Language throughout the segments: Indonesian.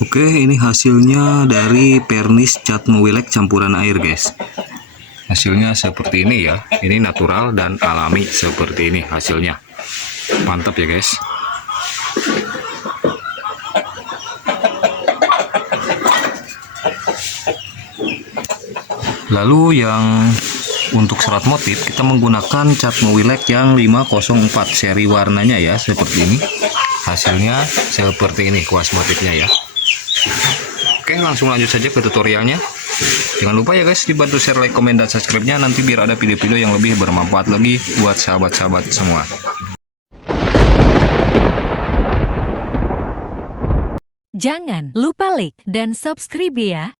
Oke, ini hasilnya dari pernis cat mewilek campuran air, guys. Hasilnya seperti ini ya. Ini natural dan alami seperti ini hasilnya. Mantap ya, guys. Lalu yang untuk serat motif kita menggunakan cat mewilek yang 504 seri warnanya ya, seperti ini. Hasilnya seperti ini kuas motifnya ya. Oke, langsung lanjut saja ke tutorialnya. Jangan lupa ya guys, dibantu share, like, komen, dan subscribe-nya nanti biar ada video-video yang lebih bermanfaat lagi buat sahabat-sahabat semua. Jangan lupa like dan subscribe ya.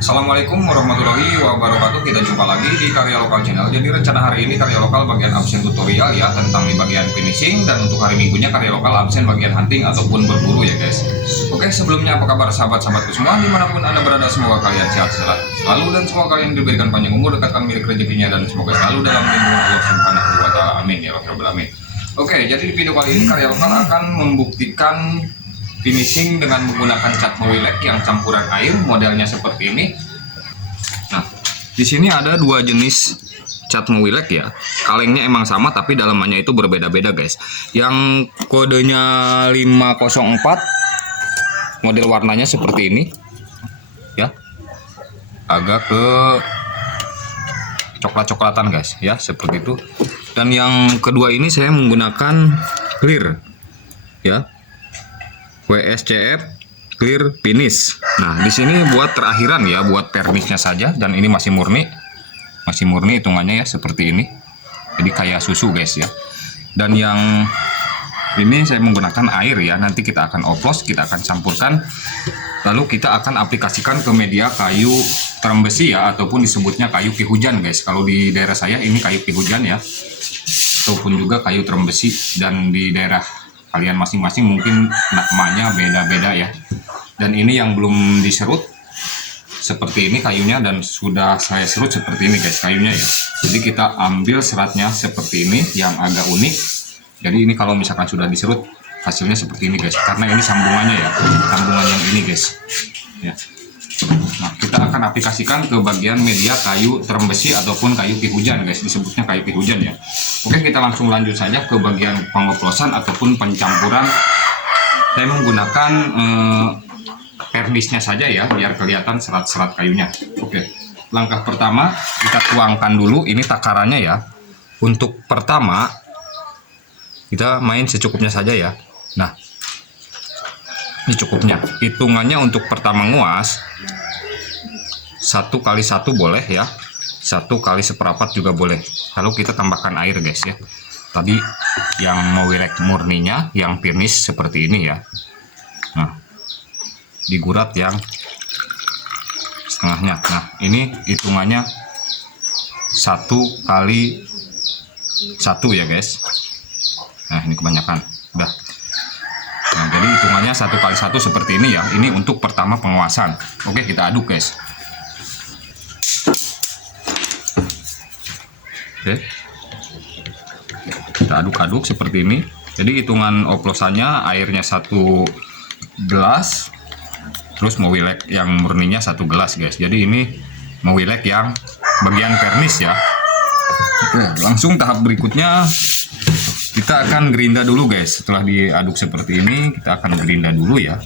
Assalamualaikum warahmatullahi wabarakatuh. Kita jumpa lagi di Karya Lokal Channel. Jadi rencana hari ini Karya Lokal bagian absen tutorial ya, tentang di bagian finishing, dan untuk hari minggunya Karya Lokal absen bagian hunting ataupun berburu ya guys. Oke, sebelumnya apa kabar sahabat-sahabatku semua dimanapun anda berada, semoga kalian sehat selalu dan semoga kalian diberikan panjang umur, dekatkan milik rezekinya, dan semoga selalu dalam lindungan Allah Subhanahu wa Ta'ala. Amin ya rabbal alamin. Oke, jadi di video kali ini Karya Lokal akan membuktikan finishing dengan menggunakan cat mewilek yang campuran air, modelnya seperti ini. Nah, di sini ada dua jenis cat mewilek ya. Kalengnya emang sama tapi dalamannya itu berbeda-beda guys. Yang kodenya 504, model warnanya seperti ini ya, agak ke coklat-coklatan guys ya, seperti itu. Dan yang kedua ini saya menggunakan clear ya, WSCF Clear Finish. Nah, di sini buat terakhiran ya, buat pernisnya saja, dan ini masih murni hitungannya ya, seperti ini. Jadi kayak susu guys ya. Dan yang ini saya menggunakan air ya, nanti kita akan oplos, kita akan campurkan, lalu kita akan aplikasikan ke media kayu terembesi ya, ataupun disebutnya kayu ki hujan guys. Kalau di daerah saya ini kayu ki hujan ya, ataupun juga kayu terembesi, dan di daerah kalian masing-masing mungkin namanya beda-beda ya. Dan ini yang belum diserut seperti ini kayunya, dan sudah saya serut seperti ini guys kayunya ya. Jadi kita ambil seratnya seperti ini yang agak unik. Jadi ini kalau misalkan sudah diserut hasilnya seperti ini guys, karena ini sambungannya ya, sambungan yang ini guys ya. Nah, kita akan aplikasikan ke bagian media kayu terembesi ataupun kayu ki hujan guys, disebutnya kayu ki hujan ya. Oke, kita langsung lanjut saja ke bagian pengoplosan ataupun pencampuran. Saya menggunakan pernisnya saja ya, biar kelihatan serat-serat kayunya. Oke, langkah pertama kita tuangkan dulu ini takarannya ya. Untuk pertama kita main secukupnya saja ya. Nah, ini cukupnya. Hitungannya untuk pertama nguas 1 kali 1 boleh ya, 1 kali 1/4 juga boleh. Lalu kita tambahkan air guys ya. Tadi yang mewilek murninya, yang finish seperti ini ya. Nah, digurat yang setengahnya. Nah, ini hitungannya 1 kali 1 ya guys. Nah, ini kebanyakan. Udah. Nah, jadi hitungannya 1 kali 1 seperti ini ya. Ini untuk pertama penguasan. Oke, kita aduk guys. Oke, kita aduk-aduk seperti ini. Jadi hitungan oplosannya airnya 1 gelas, terus mewilek yang murninya 1 gelas guys. Jadi ini mewilek yang bagian pernis ya. Oke, langsung tahap berikutnya kita akan gerinda dulu guys. Setelah diaduk seperti ini, kita akan gerinda dulu ya.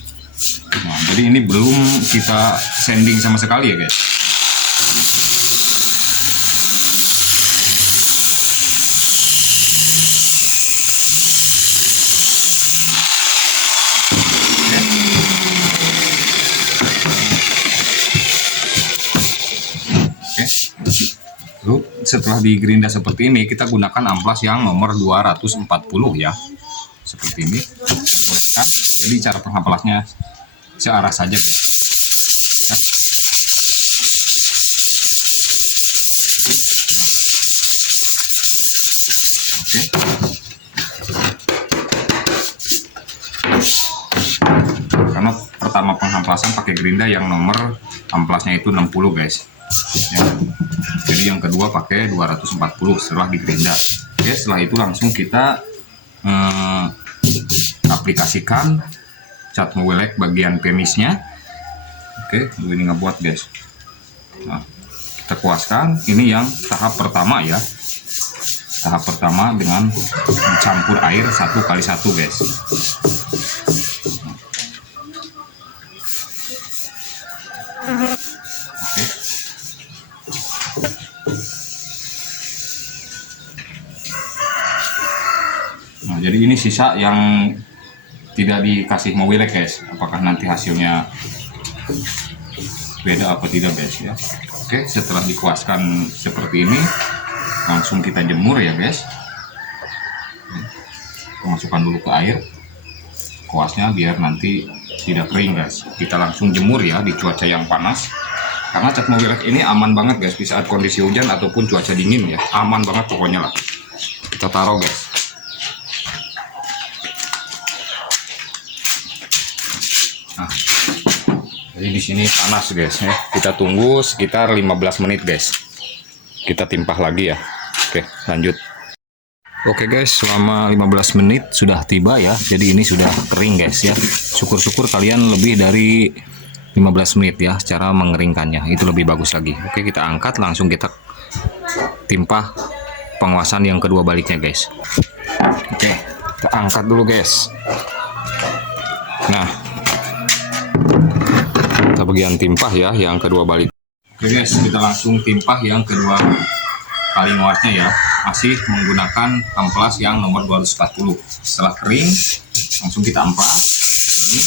Nah, jadi ini belum kita sanding sama sekali ya guys. Lalu setelah digerinda seperti ini, kita gunakan amplas yang nomor 240 ya, seperti ini. Kita goreskan. Jadi cara pengamplasnya searah saja guys ya. Oke, karena pertama pengamplasan pakai gerinda yang nomor amplasnya itu 60 guys ya. Jadi yang kedua pakai 240 setelah digerinda. Oke, setelah itu langsung kita aplikasikan cat mewelek bagian penisnya. Oke, ini ngebuat guys. Nah, kita kuaskan. Ini yang tahap pertama ya. Tahap pertama dengan dicampur air 1x1 guys. Oke. Nah, jadi ini sisa yang tidak dikasih mewelek guys. Apakah nanti hasilnya beda apa tidak guys ya. Oke, setelah dikuaskan seperti ini, langsung kita jemur ya guys. Masukkan dulu ke air kuasnya biar nanti tidak kering guys. Kita langsung jemur ya di cuaca yang panas, karena cat mewelek ini aman banget guys di saat kondisi hujan ataupun cuaca dingin ya. Aman banget pokoknya lah. Kita taruh guys. Nah, jadi di sini panas guys ya. Kita tunggu sekitar 15 menit guys. Kita timpah lagi ya. Oke, lanjut. Oke guys, selama 15 menit sudah tiba ya. Jadi ini sudah kering guys ya. Syukur-syukur kalian lebih dari 15 menit ya cara mengeringkannya. Itu lebih bagus lagi. Oke, kita angkat langsung kita timpah penguasan yang kedua baliknya guys. Oke, kita angkat dulu guys. Nah, kita bagian timpah ya yang kedua balik. Oke guys, kita langsung timpah yang kedua kali nguasnya ya. Masih menggunakan amplas yang nomor 240. Setelah kering langsung kita amplas ini.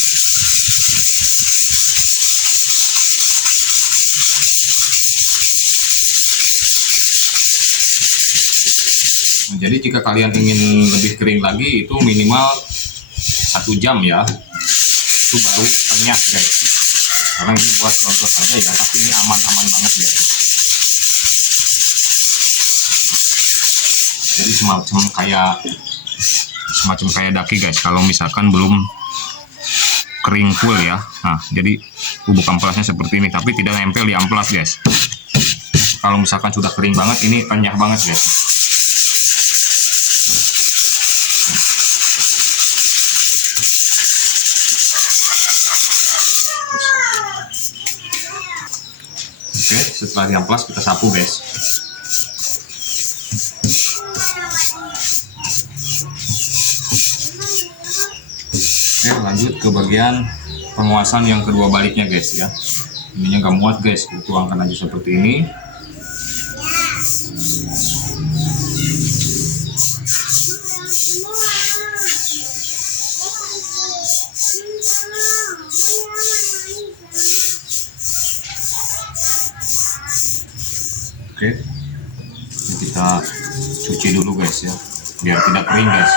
Nah, jadi jika kalian ingin lebih kering lagi itu minimal 1 jam ya. Itu baru renyah guys. Karena ini buat contoh saja ya, tapi ini aman-aman banget guys. Jadi semacam kayak daki guys, kalau misalkan belum kering full ya. Nah, jadi bubuk amplasnya seperti ini, tapi tidak nempel di amplas guys. Kalau misalkan sudah kering banget, ini renyah banget guys. Oke, setelah diamplas kita sapu guys. Oke, lanjut ke bagian penguasan yang kedua baliknya guys ya. Ininya nggak muat guys, tuangkan aja seperti ini. Oke, ini kita cuci dulu guys ya, biar tidak kering guys.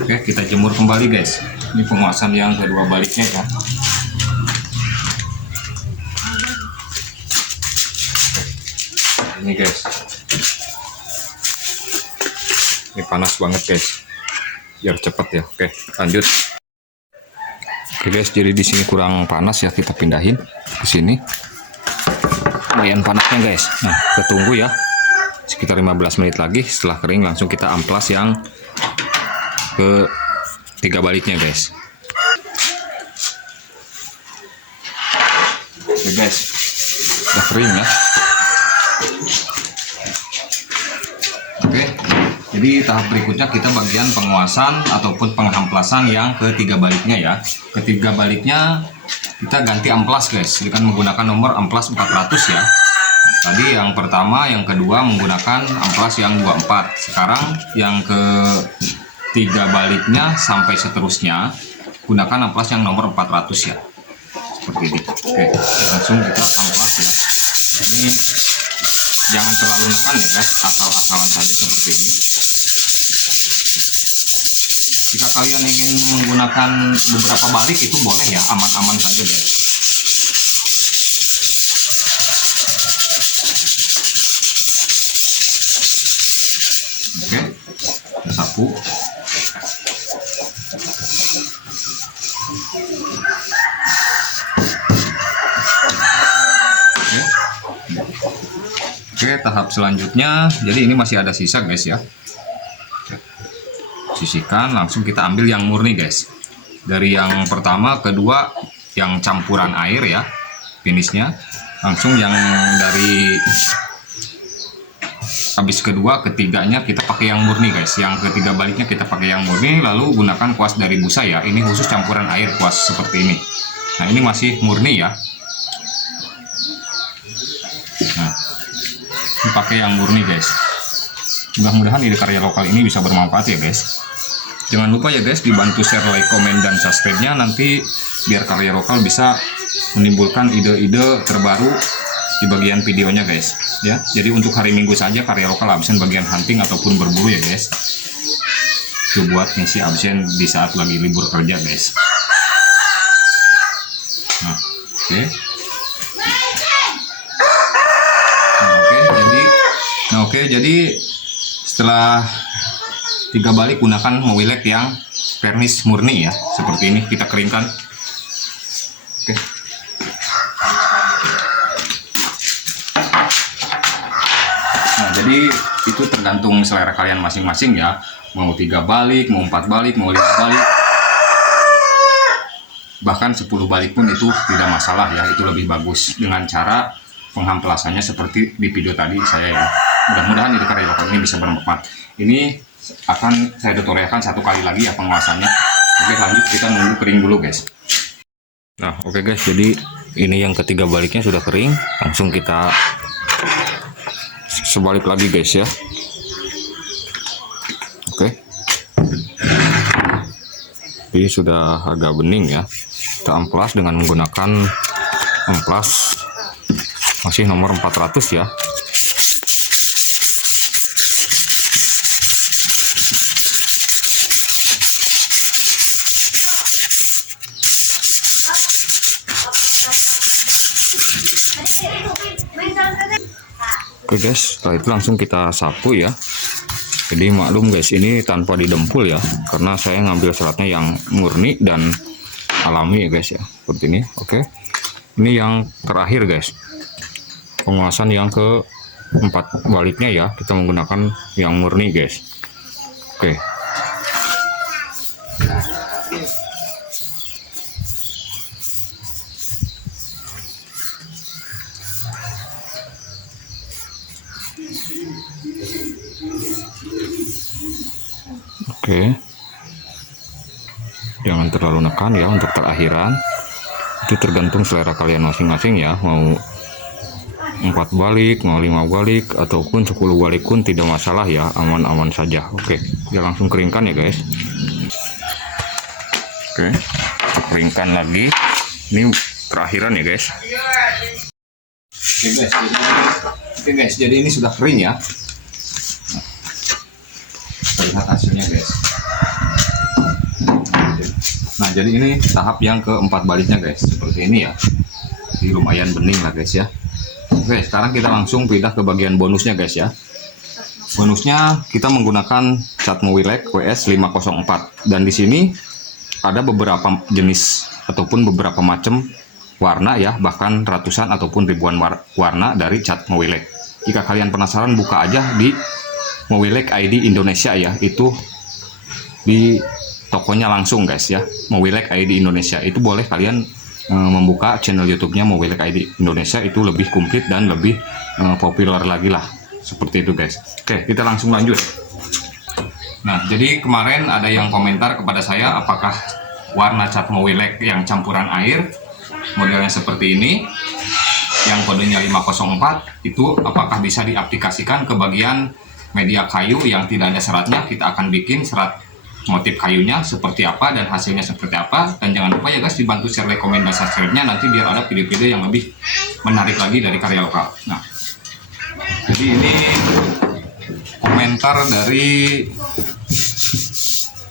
Oke, kita jemur kembali guys. Ini penguasan yang kedua baliknya ya. Ini guys. Ini panas banget guys. Biar cepet ya. Oke, lanjut. Oke guys, jadi di sini kurang panas ya, kita pindahin ke sini. Lumayan panasnya guys. Nah, kita tunggu ya. Sekitar 15 menit lagi, setelah kering langsung kita amplas yang ke 3 baliknya guys. Oke guys, udah kering ya. Oke, jadi tahap berikutnya kita bagian penguasan ataupun pengamplasan yang ke 3 baliknya ya. Ke 3 baliknya kita ganti amplas guys dengan menggunakan nomor amplas 400 ya. Tadi yang pertama, yang kedua menggunakan amplas yang 24. Sekarang yang ke 3 baliknya sampai seterusnya gunakan amplas yang nomor 400 ya, seperti ini. Oke, langsung kita amplas ya. Ini jangan terlalu nekan ya guys, asal-asalan saja seperti ini. Jika kalian ingin menggunakan beberapa balik itu boleh ya, aman-aman saja guys. Oke, kita sapu. Oke, tahap selanjutnya, jadi ini masih ada sisa guys ya. sisihkan, langsung kita ambil yang murni guys. Dari yang pertama, kedua yang campuran air ya, finishnya. Langsung yang dari habis kedua, ketiganya kita pakai yang murni guys. Yang ketiga baliknya kita pakai yang murni, lalu gunakan kuas dari busa ya. Ini khusus campuran air kuas seperti ini. Nah ini masih murni ya. Nah ini pakai yang murni guys. Mudah-mudahan ide karya lokal ini bisa bermanfaat ya guys. Jangan lupa ya guys, dibantu share, like, komen, dan subscribe-nya nanti biar karya lokal bisa menimbulkan ide-ide terbaru di bagian videonya guys ya. Jadi untuk hari Minggu saja karya lokal absen bagian hunting ataupun berburu ya guys. Itu buat ngisi absen di saat lagi libur kerja guys. Nah, oke. Jadi setelah 3 balik gunakan mowilek yang vernis murni ya, seperti ini kita keringkan. Oke. Nah jadi itu tergantung selera kalian masing-masing ya, mau 3 balik, mau 4 balik, mau 5 balik, bahkan 10 balik pun itu tidak masalah ya. Itu lebih bagus dengan cara penghamplasannya seperti di video tadi saya ya. Mudah-mudahan ide karya lokal ini bisa bermanfaat. Ini akan saya tutorialkan 1 kali lagi ya penguasanya. Oke, lanjut kita nunggu kering dulu guys. Nah oke guys, jadi ini yang ketiga baliknya sudah kering, langsung kita sebalik lagi guys ya. Oke, ini sudah agak bening ya. Kita amplas dengan menggunakan amplas masih nomor 400 ya. Oke guys, setelah itu langsung kita sapu ya. Jadi maklum guys, ini tanpa didempul ya, karena saya ngambil seratnya yang murni dan alami ya guys ya, seperti ini. Oke, ini yang terakhir guys, penguasaan yang ke-4 baliknya ya, kita menggunakan yang murni guys. Oke. Oke, jangan terlalu nekan ya untuk terakhiran. Itu tergantung selera kalian masing-masing ya, mau 4 balik, mau 5 balik, ataupun 10 balik pun tidak masalah ya, aman-aman saja. Oke, ya langsung keringkan ya guys. Oke, keringkan lagi. Ini terakhiran ya guys. Oke guys, jadi ini sudah kering ya. Lihat hasilnya guys. Nah jadi ini tahap yang ke-4 baliknya guys, seperti ini ya. Jadi lumayan bening lah guys ya. Oke, sekarang kita langsung pindah ke bagian bonusnya guys ya. Bonusnya kita menggunakan cat mowilek WS504 dan di sini ada beberapa jenis ataupun beberapa macam warna ya, bahkan ratusan ataupun ribuan warna dari cat mowilek. Jika kalian penasaran, buka aja di Mowilek ID Indonesia ya, itu di tokonya langsung guys ya, Mowilek ID Indonesia. Itu boleh kalian membuka channel YouTube-nya Mowilek ID Indonesia, itu lebih komplit dan lebih populer lagi lah, seperti itu guys. Oke, kita langsung lanjut. Nah jadi kemarin ada yang komentar kepada saya, apakah warna cat mowilek yang campuran air modelnya seperti ini yang kodenya 504 itu apakah bisa diaplikasikan ke bagian media kayu yang tidak ada seratnya. Kita akan bikin serat motif kayunya seperti apa dan hasilnya seperti apa. Dan jangan lupa ya guys, dibantu share, like, komen, dan subscribe-nya nanti biar ada video-video yang lebih menarik lagi dari karya lokal. Nah jadi ini komentar dari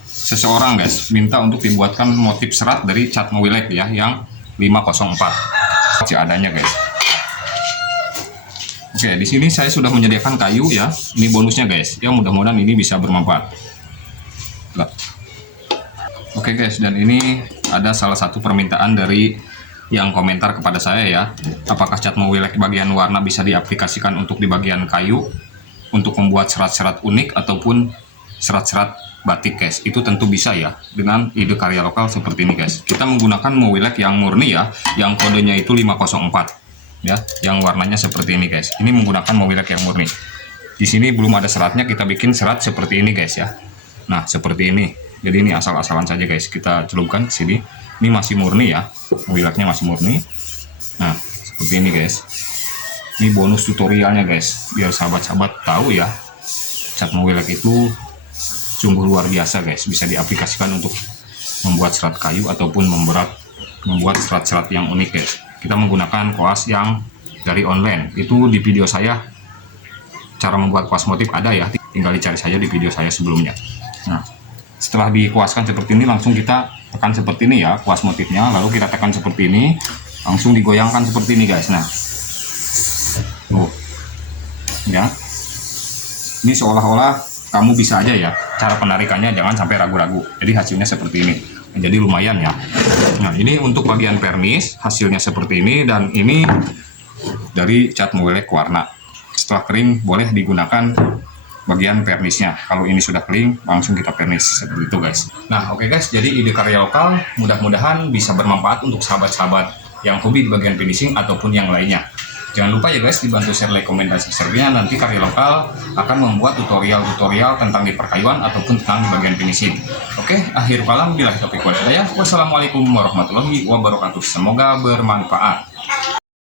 seseorang guys, minta untuk dibuatkan motif serat dari cat mowilek ya yang 504 adanya guys. Oke, di sini saya sudah menyediakan kayu ya. Ini bonusnya guys. Ya mudah-mudahan ini bisa bermanfaat. Oke guys, dan ini ada salah satu permintaan dari yang komentar kepada saya ya. Apakah cat mowilek bagian warna bisa diaplikasikan untuk di bagian kayu untuk membuat serat-serat unik ataupun serat-serat batik guys, itu tentu bisa ya dengan ide karya lokal seperti ini guys. Kita menggunakan Mowileg yang murni ya, yang kodenya itu 504 ya, yang warnanya seperti ini guys. Ini menggunakan Mowileg yang murni. Di sini belum ada seratnya, kita bikin serat seperti ini guys ya. Nah seperti ini, jadi ini asal-asalan saja guys, kita celupkan ke sini. Ini masih murni ya, Mowilegnya masih murni. Nah seperti ini guys. Ini bonus tutorialnya guys, biar sahabat-sahabat tahu ya, cat Mowileg itu sungguh luar biasa guys, bisa diaplikasikan untuk membuat serat kayu ataupun membuat serat-serat yang unik guys. Kita menggunakan koas yang dari online, itu di video saya cara membuat kuas motif ada ya, tinggal dicari saja di video saya sebelumnya. Nah setelah dikuaskan seperti ini, langsung kita tekan seperti ini ya kuas motifnya, lalu kita tekan seperti ini, langsung digoyangkan seperti ini guys. Nah ya, ini seolah-olah kamu bisa aja ya, cara penarikannya jangan sampai ragu-ragu. Jadi hasilnya seperti ini, jadi lumayan ya. Nah ini untuk bagian pernis hasilnya seperti ini, dan ini dari cat Mowileg warna. Setelah kering boleh digunakan bagian pernisnya. Kalau ini sudah kering langsung kita pernis seperti itu guys. Nah oke guys, jadi ide karya lokal mudah-mudahan bisa bermanfaat untuk sahabat-sahabat yang hobi di bagian finishing ataupun yang lainnya. Jangan lupa ya guys, dibantu share, like, komen, dan subscribe-nya. Nanti karya lokal akan membuat tutorial-tutorial tentang di perkayuan ataupun tentang di bagian finishing. Oke, akhir kalam, billahi taufiq wal hidayah. Wassalamualaikum warahmatullahi wabarakatuh. Semoga bermanfaat.